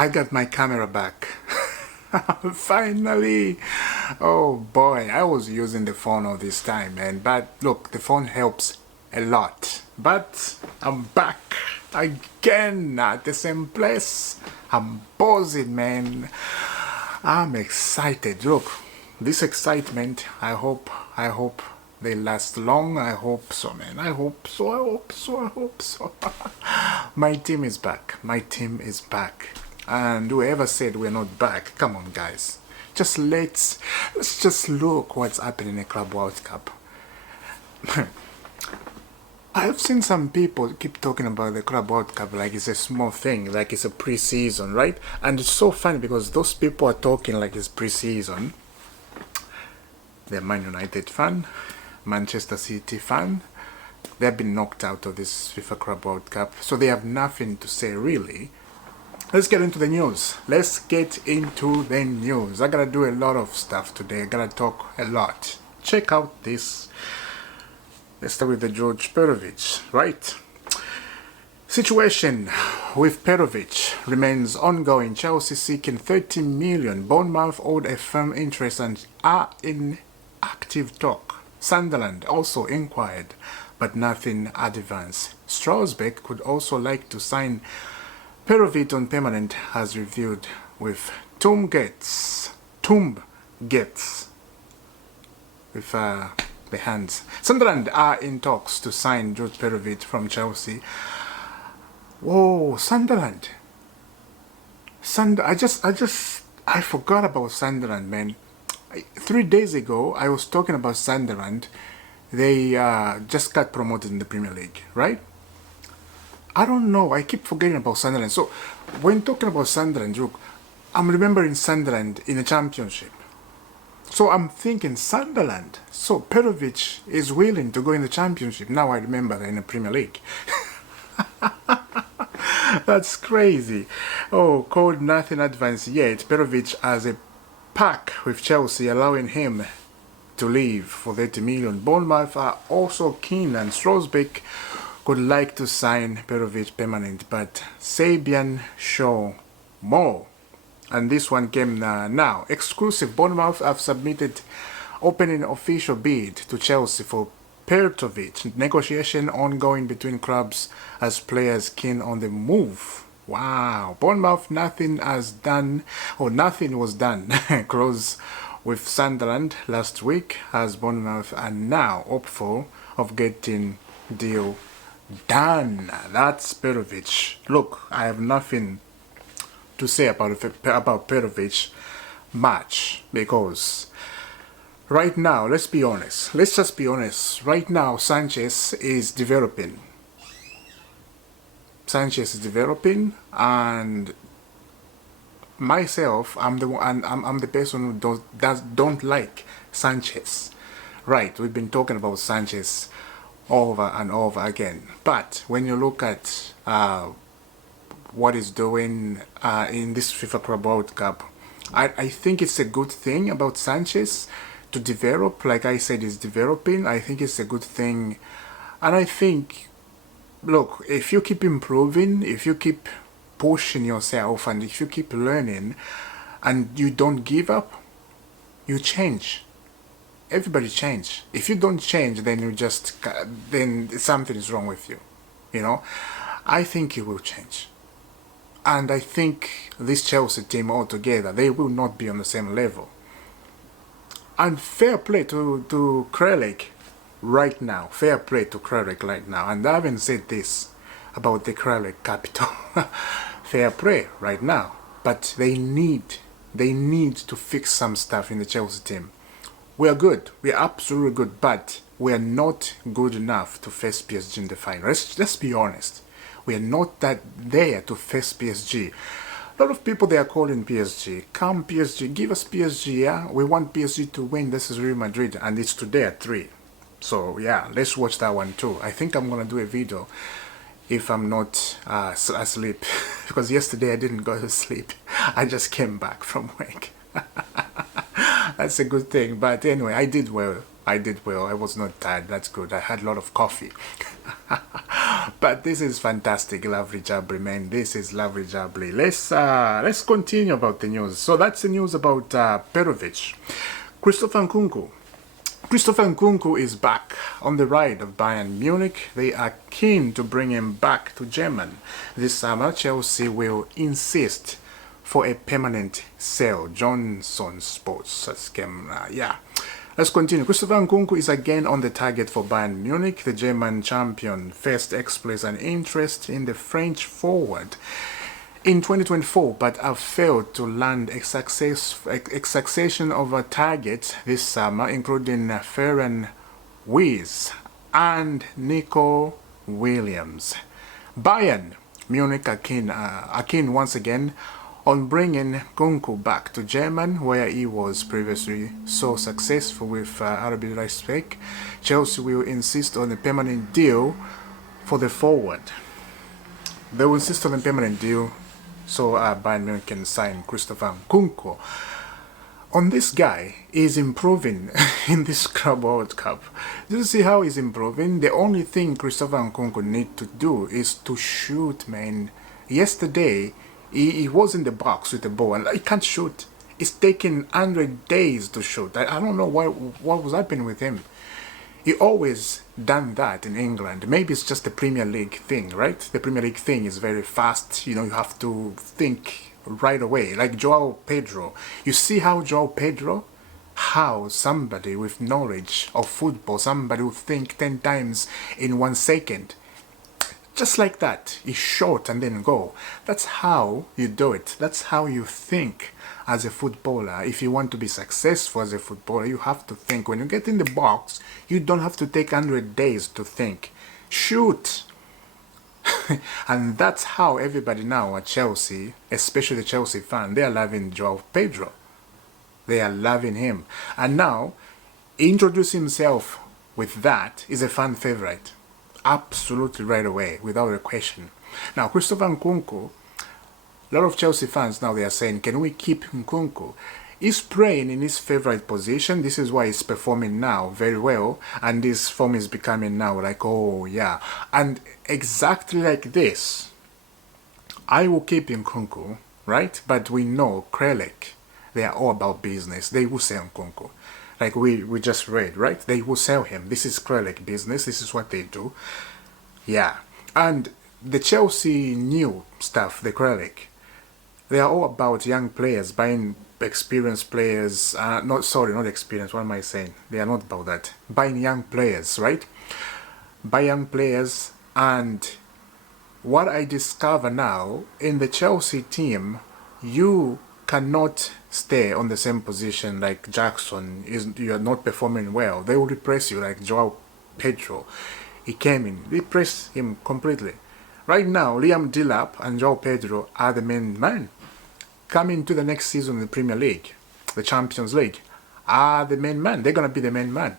I got my camera back. Finally. Oh boy, I was using the phone all this time, man. But look, the phone helps a lot. But I'm back again at the same place. I'm buzzing, man. I'm excited. Look, this excitement, I hope they last long. I hope so, man. I hope so. My team is back. My team is back. And whoever said we're not back, come on, guys. Let's just look what's happening in the Club World Cup. I've seen some people keep talking about the Club World Cup like it's a small thing, like it's a pre-season, right? And it's so funny because those people are talking like it's pre-season. They're Man United fan, Manchester City fan. They've been knocked out of this FIFA Club World Cup, so they have nothing to say really. Let's get into the news. I gotta do a lot of stuff today. I gotta talk a lot. Check out this. Let's start with the Joao Pedro, right? Situation with Perovic remains ongoing. Chelsea seeking 30 million. Bournemouth owed a firm interest and are in active talk. Sunderland also inquired, but nothing advanced. Strasbourg could also like to sign Perovic on permanent, as reviewed with Tomb Gates with the hands. Sunderland are in talks to sign Joao Pedro from Chelsea. Whoa, Sunderland! I forgot about Sunderland, man. 3 days ago, I was talking about Sunderland. They just got promoted in the Premier League, right? I don't know. I keep forgetting about Sunderland. So, when talking about Sunderland, look, I'm remembering Sunderland in the Championship. So I'm thinking Sunderland. So Perovic is willing to go in the Championship. Now I remember they're in the Premier League. That's crazy. Oh, called nothing advanced yet. Perovic has a pact with Chelsea, allowing him to leave for 30 million. Bournemouth are also keen, and Strasbourg would like to sign Perovic permanent, but Sabian show more. And this one came now. Exclusive. Bournemouth have submitted opening official bid to Chelsea for Perovic. Negotiation ongoing between clubs as players keen on the move. Wow. Bournemouth, nothing was done. Close with Sunderland last week, as Bournemouth are now hopeful of getting deal done. That's Perovic. Look, I have nothing to say about Perovic much, because right now, let's just be honest. Right now, Sanchez is developing, and myself, I'm the person who don't like Sanchez. Right, we've been talking about Sanchez over and over again, but when you look at what he's doing in this FIFA Club World Cup, I think it's a good thing about Sanchez to develop. Like I said, he's developing. I think it's a good thing, and I think, look, if you keep improving, if you keep pushing yourself, and if you keep learning, and you don't give up, you change. Everybody change. If you don't change, then then something is wrong with you. You know, I think you will change. And I think this Chelsea team altogether, they will not be on the same level. And fair play to Krelek right now. Fair play to Krelek right now. And I haven't said this about the Krelek capital. Fair play right now. But they need to fix some stuff in the Chelsea team. We are good. We are absolutely good. But we are not good enough to face PSG in the final. Let's be honest. We are not that there to face PSG. A lot of people, they are calling PSG. Come PSG, give us PSG, yeah? We want PSG to win. This is Real Madrid, and it's today at 3. So yeah, let's watch that one too. I think I'm gonna do a video if I'm not asleep, because yesterday I didn't go to sleep. I just came back from work. That's a good thing. But anyway, I did well. I was not tired. That's good. I had a lot of coffee. But this is fantastic, lovely jubbly, man. This is lovely jubbly. Let's continue about the news. So that's the news about Perovic. Christopher Nkunku. Christopher Nkunku is back on the ride of Bayern Munich. They are keen to bring him back to Germany this summer. Chelsea will insist for a permanent sale. Johnson Sports scam. Yeah. Let's continue. Christopher Nkunku is again on the target for Bayern Munich. The German champion first expressed an interest in the French forward in 2024, but have failed to land a succession of targets this summer, including Ferran Wes and Nico Williams. Bayern Munich are keen once again on bringing Kungu back to Germany, where he was previously so successful with RB Leipzig. Chelsea will insist on a permanent deal for the forward. They will insist on a permanent deal so Bayern Munich can sign Christopher Nkunku. On this guy, he's improving in this Club World Cup. Do you see how he's improving? The only thing Christopher Nkunku needs to do is to shoot, man. Yesterday, he was in the box with the ball and he can't shoot. It's taken 100 days to shoot. I don't know what was happening with him. He always done that in England. Maybe it's just the Premier League thing, right? The Premier League thing is very fast. You know, you have to think right away. Like Joao Pedro. You see how Joao Pedro, how somebody with knowledge of football, somebody who think 10 times in 1 second, just like that, he shot and then go. That's how you do it. That's how you think as a footballer. If you want to be successful as a footballer, you have to think. When you get in the box, you don't have to take 100 days to think. Shoot. And that's how everybody now at Chelsea, especially the Chelsea fan, they are loving Joao Pedro. They are loving him. And now, introduce himself with that is a fan favorite. Absolutely right away, without a question. Now, Christopher Nkunku, a lot of Chelsea fans now they are saying, can we keep Nkunku? He's playing in his favorite position. This is why he's performing now very well. And this form is becoming now like, oh yeah. And exactly like this, I will keep Nkunku, right? But we know Krelek, they are all about business. They will sell Nkunku. Like we just read, right? They will sell him. This is Krelek business. This is what they do. Yeah. And the Chelsea new stuff, the Krelek, they are all about young players, buying experienced players. Not experienced. What am I saying? They are not about that. Buying young players, right? Buy young players. And what I discover now, in the Chelsea team, you cannot stay on the same position like Jackson. You are not performing well. They will replace you like Joao Pedro. He came in, replaced him completely. Right now, Liam Delap and Joao Pedro are the main man. Coming to the next season in the Premier League, the Champions League, are the main man. They're gonna be the main man.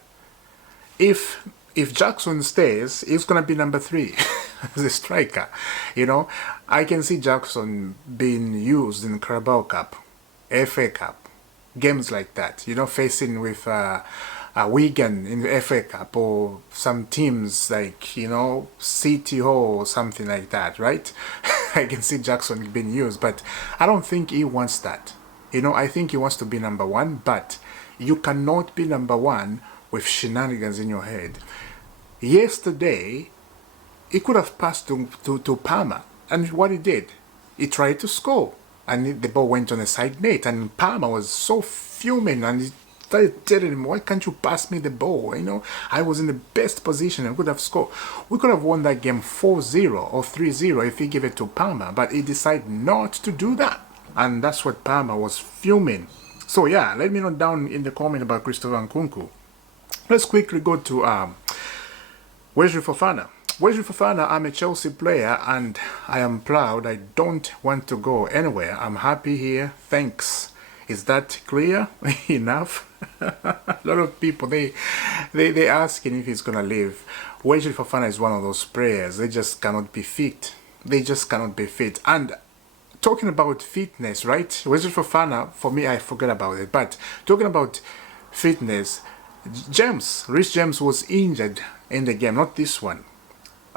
If Jackson stays, he's gonna be number 3 as a striker. You know, I can see Jackson being used in Carabao Cup, FA Cup, games like that. You know, facing with Wigan in the FA Cup or some teams like, you know, City Hall or something like that, right? I can see Jackson being used, but I don't think he wants that. You know, I think he wants to be number 1, but you cannot be number 1 with shenanigans in your head. Yesterday, he could have passed to Palmer, and what he did, he tried to score, and the ball went on a side net, and Palmer was so fuming, and he started telling him, why can't you pass me the ball? You know, I was in the best position and could have scored. We could have won that game 4-0 or 3-0 if he gave it to Palmer, but he decided not to do that, and that's what Palmer was fuming. So yeah, let me know down in the comment about Christopher Nkunku. Let's quickly go to Wes Fana. Wes Fana, I'm a Chelsea player and I am proud. I don't want to go anywhere. I'm happy here. Thanks. Is that clear enough? A lot of people, they asking if he's gonna leave. Wes Fana is one of those players. They just cannot be fit. They just cannot be fit. And talking about fitness, right? Wes Fana, for me, I forget about it. But talking about fitness, Rhys James was injured in the game, not this one.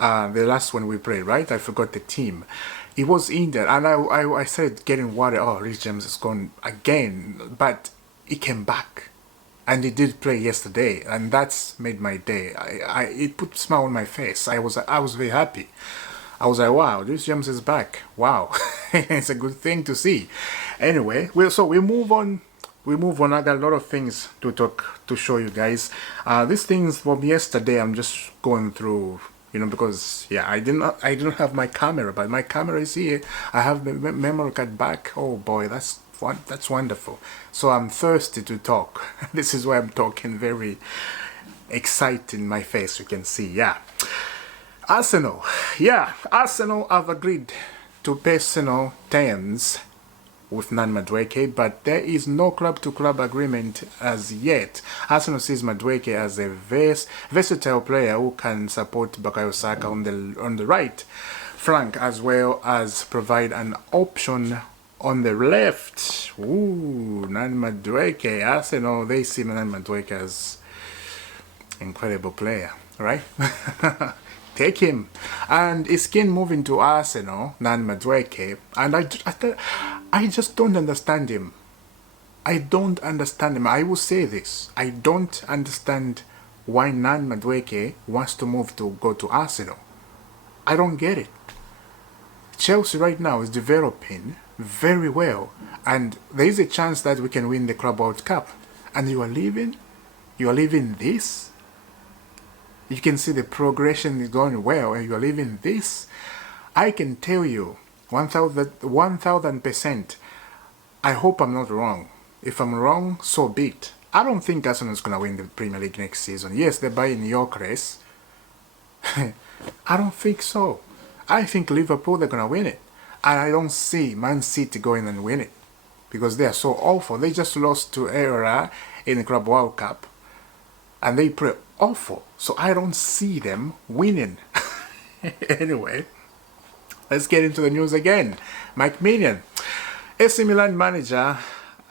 the last one we played, right? I forgot the team. He was injured, and I started getting worried. Oh, Rich James is gone again, but he came back, and he did play yesterday, and that's made my day. It put a smile on my face. I was very happy. I was like, wow, Rich James is back. Wow, it's a good thing to see. Anyway, we move on. We move on. I got a lot of things to show you guys. These things from yesterday, I'm just going through, because yeah, I didn't have my camera, but my camera is here. I have the memory card back. Oh boy, that's wonderful. So I'm thirsty to talk. This is why I'm talking very excited in my face. You can see, yeah. Arsenal have agreed to personal terms with Madueke, but there is no club-to-club agreement as yet. Arsenal sees Madueke as a versatile player who can support Bukayo Saka on the right flank, as well as provide an option on the left. Ooh, Madueke. Arsenal, they see Madueke as incredible player, right? Take him. And is keen moving to Arsenal, Madueke, and I just don't understand him. I don't understand him. I will say this. I don't understand why Madueke wants to go to Arsenal. I don't get it. Chelsea right now is developing very well, and there is a chance that we can win the Club World Cup. And you are leaving this? You can see the progression is going well, and you are leaving this? I can tell you 1000%. I hope I'm not wrong. If I'm wrong, so be it. I don't think Arsenal is going to win the Premier League next season. Yes, they're buying Gyökeres. I don't think so. I think Liverpool, they're going to win it. And I don't see Man City going and win it, because they are so awful. They just lost to Era in the Club World Cup, and they play awful. So I don't see them winning. Anyway, let's get into the news again. Minion. AC Milan manager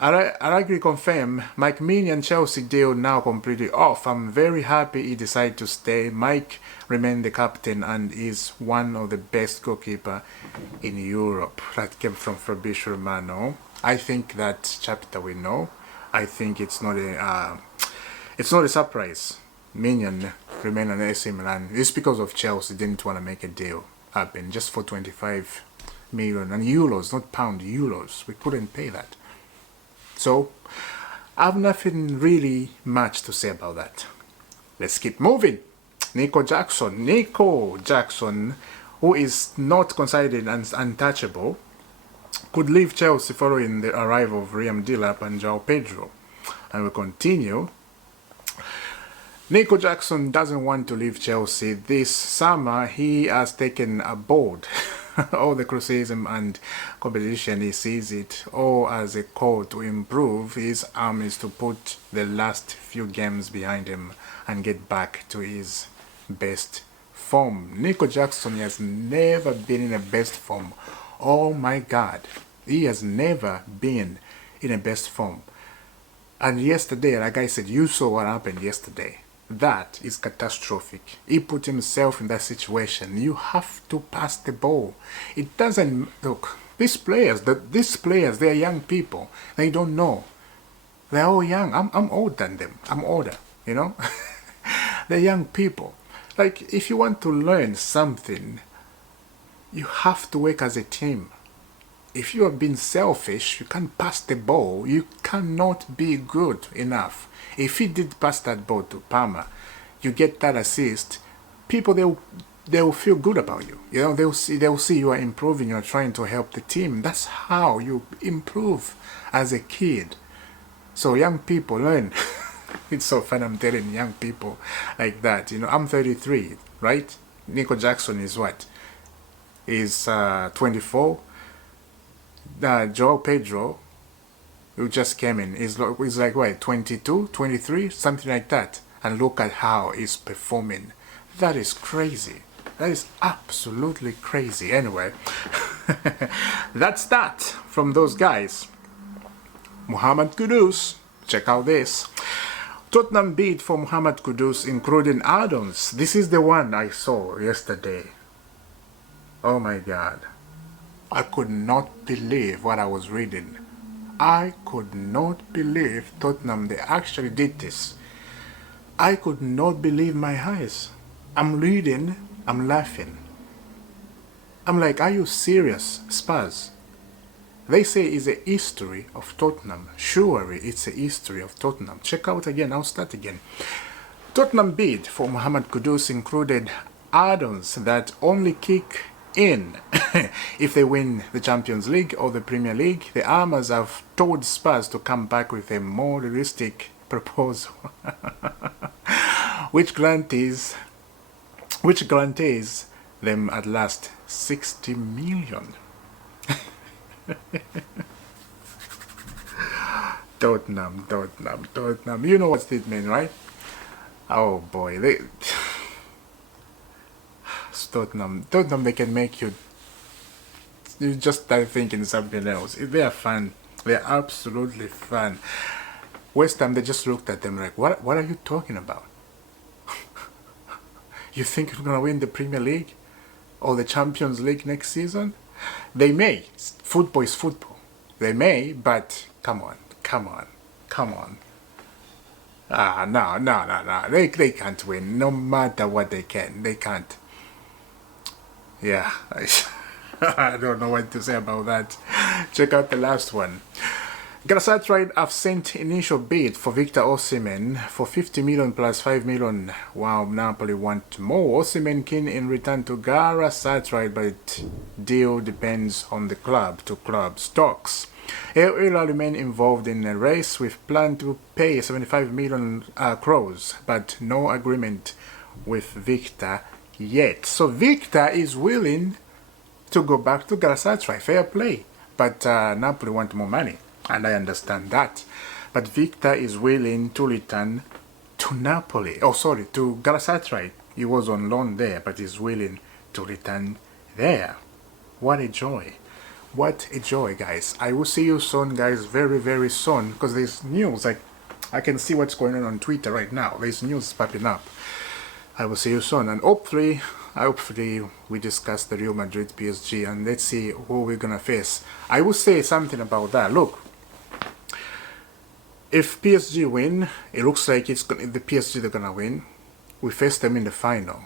Allegri confirmed Minion Chelsea deal now completely off. I'm very happy he decided to stay. Mike remained the captain and is one of the best goalkeeper in Europe. That came from Fabrizio Romano. I think that chapter we know. I think it's not a surprise. Minion remained on AC Milan. It's because of Chelsea didn't want to make a deal happen just for 25 million, and euros, not pound, euros. We couldn't pay that. So I have nothing really much to say about that. Let's keep moving. Nico Jackson, who is not considered untouchable, could leave Chelsea following the arrival of Liam Delap and Joao Pedro. And we continue. Nico Jackson doesn't want to leave Chelsea. This summer he has taken aboard all the criticism and competition. He sees it all as a call to improve his aim is to put the last few games behind him and get back to his best form. Nico Jackson has never been in a best form. Oh my God, he has never been in a best form. And yesterday, like I said, you saw what happened yesterday. That is catastrophic. He put himself in that situation. You have to pass the ball. It doesn't look. These players, they are young people. They don't know. They're all young. I'm older than them. I'm older. They're young people. Like, if you want to learn something, you have to work as a team. If you are being selfish, you can't pass the ball. You cannot be good enough. If he did pass that ball to Palmer, you get that assist, people they will feel good about you. They'll see you are improving, you are trying to help the team. That's how you improve as a kid. So young people learn. It's so fun, I'm telling young people like that. I'm 33, right? Nico Jackson is what? Is 24. Joao Pedro, who just came in, is like what, 22, 23, something like that. And look at how he's performing. That is crazy. That is absolutely crazy. Anyway, that's that from those guys. Muhammad Kudus, check out this. Tottenham bid for Mohamed Kudus, including add-ons. This is the one I saw yesterday. Oh my God. I could not believe what I was reading. I could not believe Tottenham, they actually did this. I could not believe my eyes. I'm reading, I'm laughing. I'm like, are you serious, Spurs? They say it's a history of Tottenham. Surely it's a history of Tottenham. Check out again, I'll start again. Tottenham bid for Mohamed Kudus included add-ons that only kick in if they win the Champions League or the Premier League. The Armers have told Spurs to come back with a more realistic proposal, which guarantees them at last 60 million. Tottenham. You know what it means, right? Oh boy, Tottenham, they can make you just start thinking something else. They are fun. They are absolutely fun. West Ham, they just looked at them like, what are you talking about? You think you're going to win the Premier League or the Champions League next season? They may. Football is football. They may, but come on. No. They can't win. No matter what they can. They can't. Yeah. I don't know what to say about that. Check out the last one. Galatasaray have sent initial bid for Victor Osimhen for 50 million plus 5 million. Wow, Napoli want more. Osimhen keen in return to Galatasaray, but deal depends on the club-to-club stocks. El Hilal remain involved in a race with plan to pay 75 million crores, but no agreement with Victor yet. So Victor is willing to go back to Galatasaray. Fair play. But Napoli want more money. And I understand that. But Victor is willing to return to Napoli. Oh, sorry, to Galatasaray. He was on loan there, but he's willing to return there. What a joy. What a joy, guys. I will see you soon, guys, very, very soon. Because there's news. I can see what's going on Twitter right now. There's news popping up. I will see you soon. And hopefully we discuss the Real Madrid PSG. And let's see who we're going to face. I will say something about that. Look. If PSG win, it looks like the PSG they're gonna win. We face them in the final.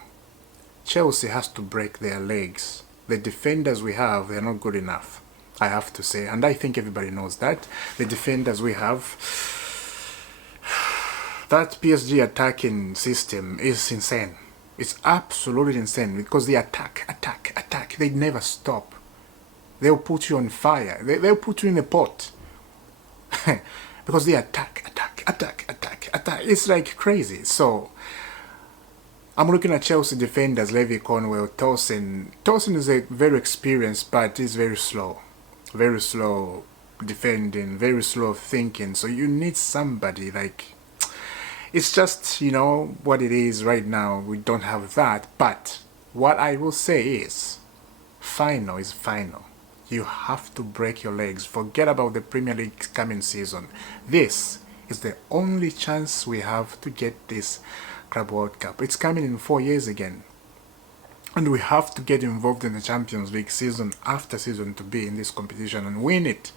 Chelsea has to break their legs. The defenders we have, they're not good enough, I have to say, and I think everybody knows that. The defenders we have, that PSG attacking system is insane. It's absolutely insane because they attack. They never stop. They'll put you on fire. They'll put you in a pot. Because they attack. It's like crazy. So, I'm looking at Chelsea defenders, Levy Conwell, Tosin. Tosin is a very experienced, but he's very slow. Very slow defending, very slow thinking. So you need somebody like... It's just, you know, what it is right now. We don't have that. But what I will say is, final is final. You have to break your legs. Forget about the Premier League coming season. This is the only chance we have to get this Club World Cup. It's coming in 4 years again. And we have to get involved in the Champions League season after season to be in this competition and win it.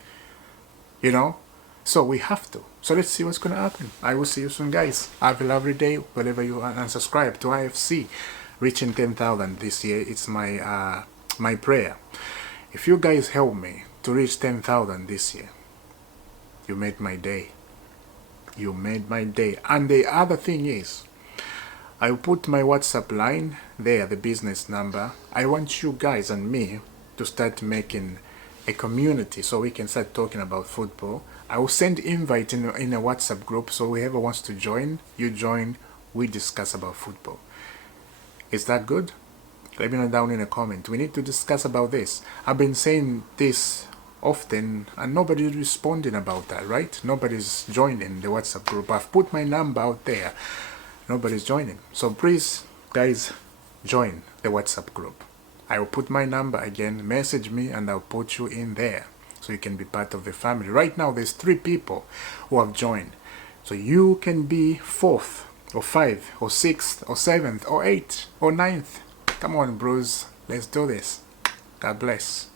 You know? So we have to. So let's see what's going to happen. I will see you soon, guys. Have a lovely day wherever you are, and subscribe to IFC. Reaching 10,000 this year. It's my my prayer. If you guys help me to reach 10,000 this year, you made my day. You made my day. And the other thing is, I put my WhatsApp line there, the business number. I want you guys and me to start making a community so we can start talking about football. I will send invite in a WhatsApp group, so whoever wants to join, you join, we discuss about football. Is that good? Let me know down in a comment. We need to discuss about this. I've been saying this often and nobody's responding about that, right? Nobody's joining the WhatsApp group. I've put my number out there. Nobody's joining. So please, guys, join the WhatsApp group. I will put my number again, message me, and I'll put you in there so you can be part of the family. Right now, there's 3 people who have joined. So you can be 4th or 5th or 6th or 7th or 8th or 9th. Come on, bros. Let's do this. God bless.